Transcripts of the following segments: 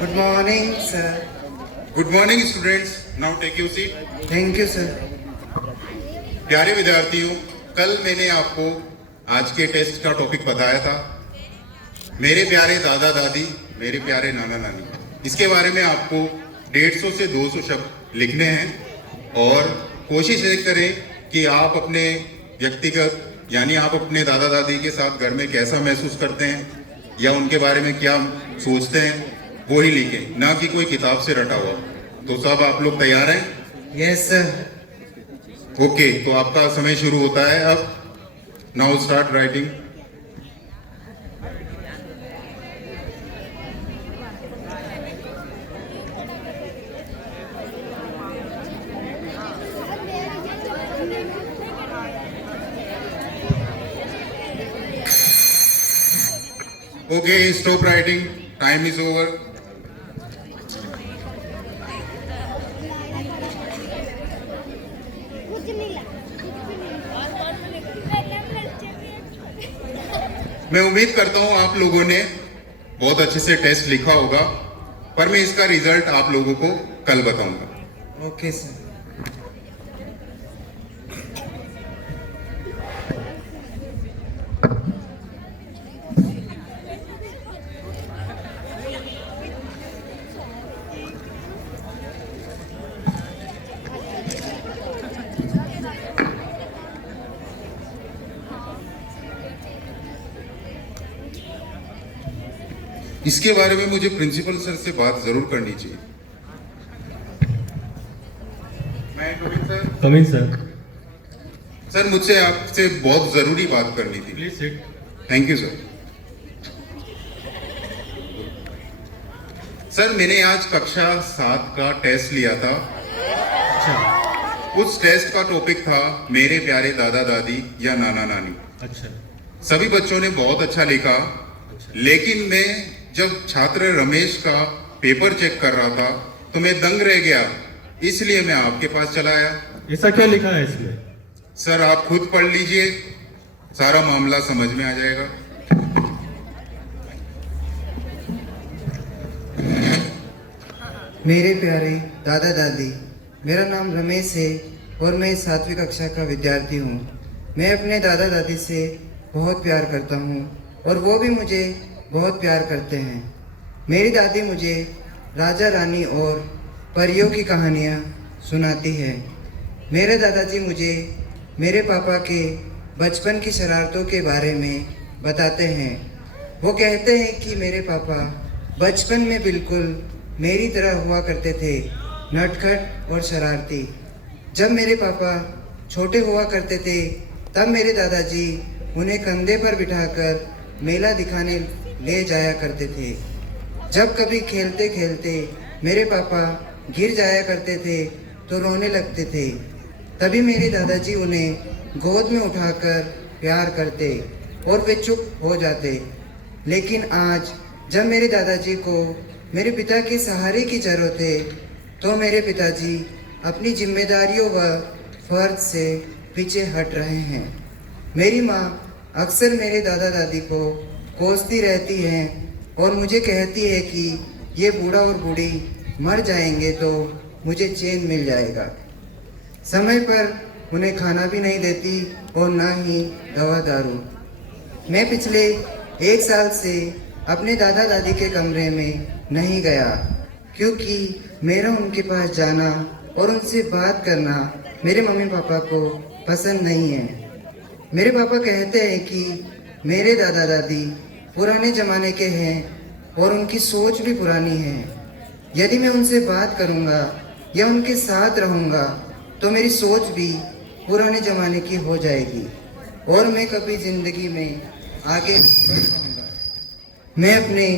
Good morning, sir. Good morning students, now take your seat. Thank you, sir. प्यारे विद्यार्थियों, कल मैंने आपको आज के टेस्ट का टॉपिक बताया था, मेरे प्यारे दादा दादी, मेरे प्यारे नाना नानी। इसके बारे में आपको 150 से 200 शब्द लिखने हैं और कोशिश ये करें कि आप अपने व्यक्तिगत यानी आप अपने दादा दादी के साथ घर में कैसा महसूस करते हैं या उनके बारे में क्या सोचते हैं वो ही लिखें, ना कि कोई किताब से रटा हुआ। तो सब आप लोग तैयार हैं? Yes, sir. ओके, तो आपका समय शुरू होता है अब। Now start writing. Okay, stop writing, time is over. मैं उम्मीद करता हूं आप लोगों ने बहुत अच्छे से टेस्ट लिखा होगा, पर मैं इसका रिजल्ट आप लोगों को कल बताऊंगा। Okay, sir. इसके बारे में मुझे प्रिंसिपल सर से बात जरूर करनी चाहिए। मैं सर, कमिंग सर। सर मुझसे आपसे बहुत जरूरी बात करनी थी। Please sit. Thank you sir. Sir मैंने आज कक्षा 7 का टेस्ट लिया था। अच्छा उस टेस्ट का टॉपिक था मेरे प्यारे दादा दादी या नाना नानी। अच्छा सभी बच्चों ने बहुत अच्छा लिखा, लेकिन मैं जब छात्र रमेश का पेपर चेक कर रहा था तो मैं दंग रह गया, इसलिए मैं आपके पास चला आया। ऐसा क्या लिखा है इसमें? सर आप खुद पढ़ लीजिए, सारा मामला समझ में आ जाएगा। मेरे प्यारे दादा दादी, मेरा नाम रमेश है और मैं 7वीं कक्षा का विद्यार्थी हूँ। मैं अपने दादा दादी से बहुत प्यार करता हूँ और वो भी मुझे बहुत प्यार करते हैं। मेरी दादी मुझे राजा रानी और परियों की कहानियाँ सुनाती है। मेरे दादाजी मुझे मेरे पापा के बचपन की शरारतों के बारे में बताते हैं। वो कहते हैं कि मेरे पापा बचपन में बिल्कुल मेरी तरह हुआ करते थे, नटखट और शरारती। जब मेरे पापा छोटे हुआ करते थे तब मेरे दादाजी उन्हें कंधे पर बिठाकर मेला दिखाने ले जाया करते थे। जब कभी खेलते खेलते मेरे पापा गिर जाया करते थे तो रोने लगते थे। तभी मेरे दादाजी उन्हें गोद में उठाकर प्यार करते और वे चुप हो जाते। लेकिन आज जब मेरे दादाजी को मेरे पिता के सहारे की जरूरत है तो मेरे पिताजी अपनी जिम्मेदारियों व फर्ज से पीछे हट रहे हैं। मेरी माँ अक्सर मेरे दादा दादी को कोसती रहती हैं और मुझे कहती है कि ये बूढ़ा और बूढ़ी मर जाएंगे तो मुझे चैन मिल जाएगा। समय पर उन्हें खाना भी नहीं देती और ना ही दवा दारू। मैं पिछले 1 साल से अपने दादा दादी के कमरे में नहीं गया क्योंकि मेरा उनके पास जाना और उनसे बात करना मेरे मम्मी पापा को पसंद नहीं है। मेरे पापा कहते हैं कि मेरे दादा दादी पुराने ज़माने के हैं और उनकी सोच भी पुरानी है। यदि मैं उनसे बात करूंगा या उनके साथ रहूंगा तो मेरी सोच भी पुराने ज़माने की हो जाएगी और मैं कभी ज़िंदगी में आगे बढ़ पाऊंगा। मैं अपने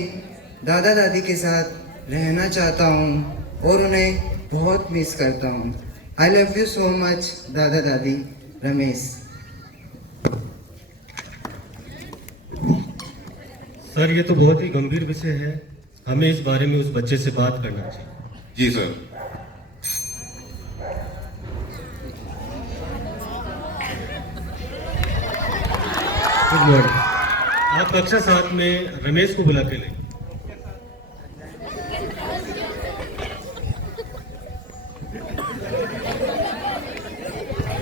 दादा दादी के साथ रहना चाहता हूं और उन्हें बहुत मिस करता हूं। I love you so much दादा दादी। रमेश। सर ये तो बहुत ही गंभीर विषय है, हमें इस बारे में उस बच्चे से बात करना चाहिए। जी सर। Good morning. आप कक्षा 7 में रमेश को बुला के लें।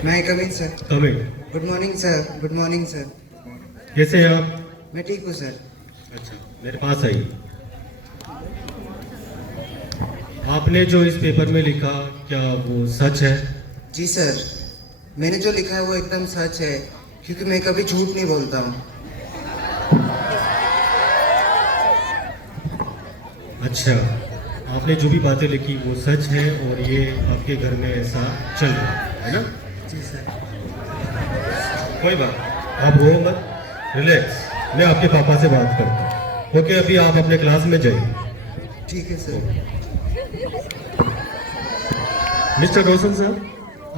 मैं come in sir. Come in. Good morning sir. Good morning sir. कैसे हैं आप? मैं ठीक हूँ सर। अच्छा, मेरे पास आइए। आपने जो इस पेपर में लिखा, क्या वो सच है? जी सर, मैंने जो लिखा है वो एकदम सच है, क्योंकि मैं कभी झूठ नहीं बोलता हूँ। अच्छा, आपने जो भी बातें लिखी वो सच है और ये आपके घर में ऐसा चल रहा है ना? जी सर। कोई बात, आप रो मत, रिलैक्स। मैं आपके पापा से बात करता हूँ। ओके, अभी आप अपने क्लास में जाइए। ठीक है सर। मिस्टर रोशन सर,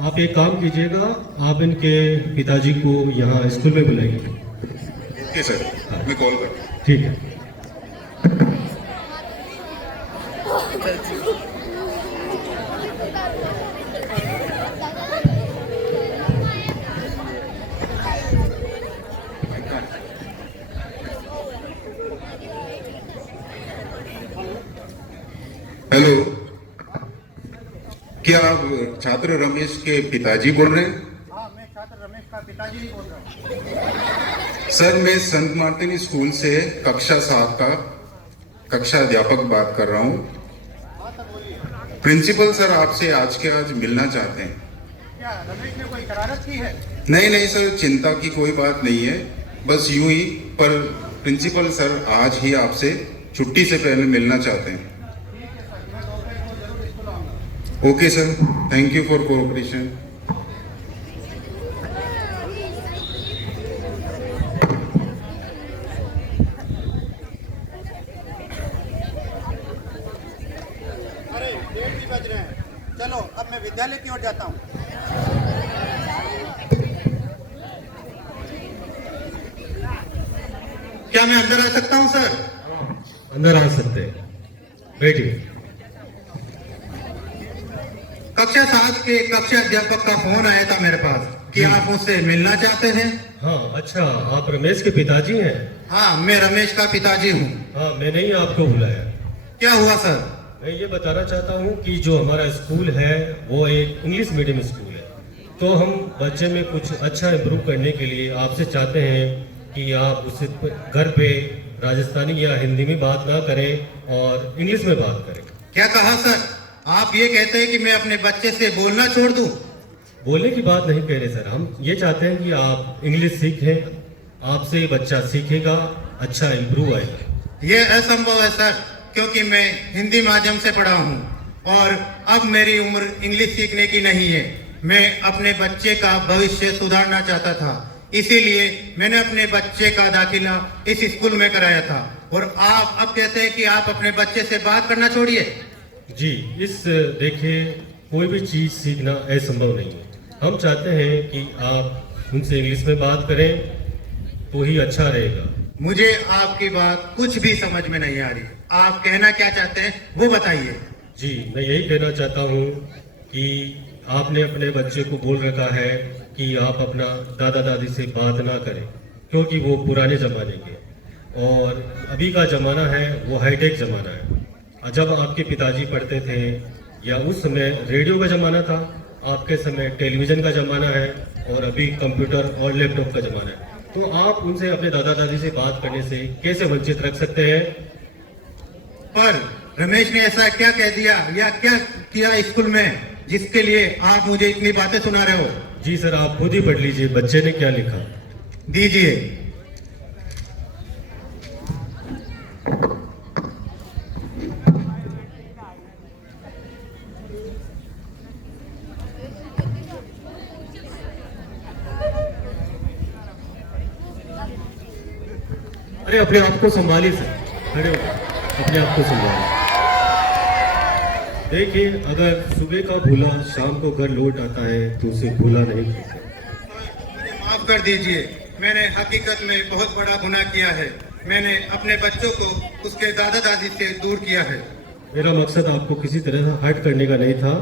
आप एक काम कीजिएगा, आप इनके पिताजी को यहाँ स्कूल में बुलाइए। ओके सर, मैं कॉल करता हूँ। ठीक है। हेलो, क्या आप छात्र रमेश के पिताजी बोल रहे हैं? हाँ, मैं छात्र रमेश का पिताजी ही बोल रहा हूँ। सर, मैं संत मार्टिन स्कूल से कक्षा 7 का कक्षा अध्यापक बात कर रहा हूँ। हाँ सर, बोलिए। प्रिंसिपल सर आपसे आज के आज मिलना चाहते हैं। क्या रमेश ने कोई शरारत की है? नहीं नहीं सर, चिंता की कोई बात नहीं है, बस यूं ही। पर प्रिंसिपल सर आज ही आपसे छुट्टी से पहले मिलना चाहते हैं। ठीक है सर, मैं दोपहर को जरूर स्कूल आऊँगा। Okay sir, thank you for cooperation. अरे 1:30 भी बज रहे हैं। चलो अब मैं विद्यालय की ओर जाता हूँ। क्या मैं अंदर आ सकता हूं सर? अंदर आ सकते हैं, बैठिए। कक्षा 7 के कक्षा अध्यापक का फोन आया था मेरे पास कि आप मुझसे मिलना चाहते हैं। हाँ, अच्छा, आप रमेश के पिताजी हैं? हाँ, मैं रमेश का पिताजी हूँ। हाँ, मैंने ही आपको बुलाया। क्या हुआ सर? मैं ये बताना चाहता हूँ कि जो हमारा स्कूल है वो एक इंग्लिश मीडियम स्कूल है, तो हम बच्चे में कुछ अच्छा इम्प्रूव करने के लिए आपसे चाहते हैं कि आप उससे घर पे राजस्थानी या हिंदी में बात ना करें और इंग्लिश में बात करें। क्या कहा सर? आप ये कहते हैं कि मैं अपने बच्चे से बोलना छोड़ दूं? बोलने की बात नहीं कह रहे सर, हम ये चाहते हैं कि आप इंग्लिश सीखें, आपसे बच्चा सीखेगा, अच्छा इम्प्रूव आएगा। ये असंभव है सर, क्योंकि मैं हिंदी माध्यम से पढ़ा हूँ और अब मेरी उम्र इंग्लिश सीखने की नहीं है। मैं अपने बच्चे का भविष्य सुधारना चाहता था, इसीलिए मैंने अपने बच्चे का दाखिला इस स्कूल में कराया था। और आप अब कहते हैं कि आप अपने बच्चे से बात करना छोड़िए। जी, इस देखिए, कोई भी चीज़ सीखना असंभव नहीं है। हम चाहते हैं कि आप उनसे इंग्लिश में बात करें तो ही अच्छा रहेगा। मुझे आपकी बात कुछ भी समझ में नहीं आ रही। आप कहना क्या चाहते हैं वो बताइए। जी, मैं यही कहना चाहता हूँ कि आपने अपने बच्चे को बोल रखा है कि आप अपना दादा दादी से बात ना करें, क्योंकि वो पुराने ज़माने के, और अभी का ज़माना है वो हाईटेक ज़माना है। जब आपके पिताजी पढ़ते थे या उस समय रेडियो का ज़माना था, आपके समय टेलीविज़न का ज़माना है और अभी कंप्यूटर और लैपटॉप का ज़माना है। तो आप उनसे अपने दादा दादी से बात करने से कैसे वंचित रख सकते हैं? पर रमेश ने ऐसा क्या कह दिया या क्या किया स्कूल में जिसके लिए आप मुझे इतनी बातें सुना रहे हो? जी सर, आप खुद ही पढ़ लीजिए, बच्चे ने क्या लिखा। दीजिए। अरे अपने आप को संभालिए सर, खड़े हो, अपने आप को संभालिए। देखिए, अगर सुबह का भूला शाम को घर लौट आता है तो उसे भूला नहीं कहते। मुझे माफ कर दीजिए, मैंने हकीकत में बहुत बड़ा गुनाह किया है। मैंने अपने बच्चों को उसके दादा दादी से दूर किया है। मेरा मकसद आपको किसी तरह से हर्ट करने का नहीं था,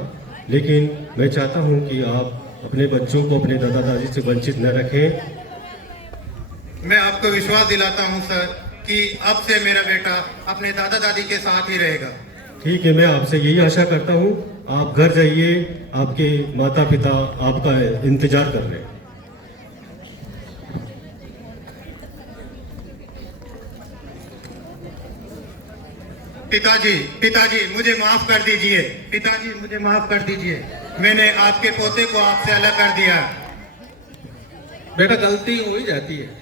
लेकिन मैं चाहता हूं कि आप अपने बच्चों को अपने दादा दादी से वंचित न रखें। मैं आपको विश्वास दिलाता हूं सर कि अब से मेरा बेटा अपने दादा दादी के साथ ही रहेगा। ठीक है, मैं आपसे यही आशा करता हूं, आप घर जाइए, आपके माता पिता आपका इंतजार कर रहे हैं। पिताजी, पिताजी मुझे माफ कर दीजिए। पिताजी मुझे माफ कर दीजिए, मैंने आपके पोते को आपसे अलग कर दिया। बेटा, गलती हो ही जाती है।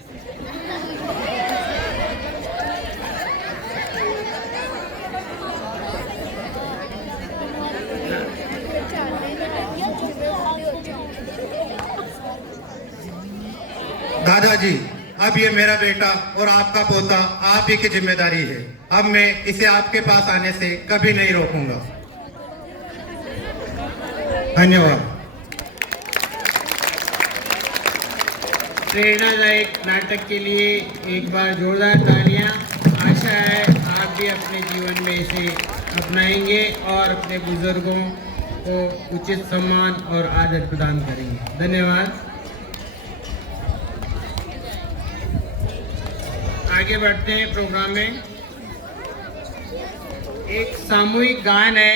दादाजी, अब ये मेरा बेटा और आपका पोता आप ही की जिम्मेदारी है। अब मैं इसे आपके पास आने से कभी नहीं रोकूंगा। धन्यवाद। प्रेरणादायक नाटक के लिए एक बार जोरदार तालियां। आशा है आप भी अपने जीवन में इसे अपनाएंगे और अपने बुजुर्गों को उचित सम्मान और आदर प्रदान करेंगे। धन्यवाद। आगे बढ़ते हैं प्रोग्राम में। एक सामूहिक गान है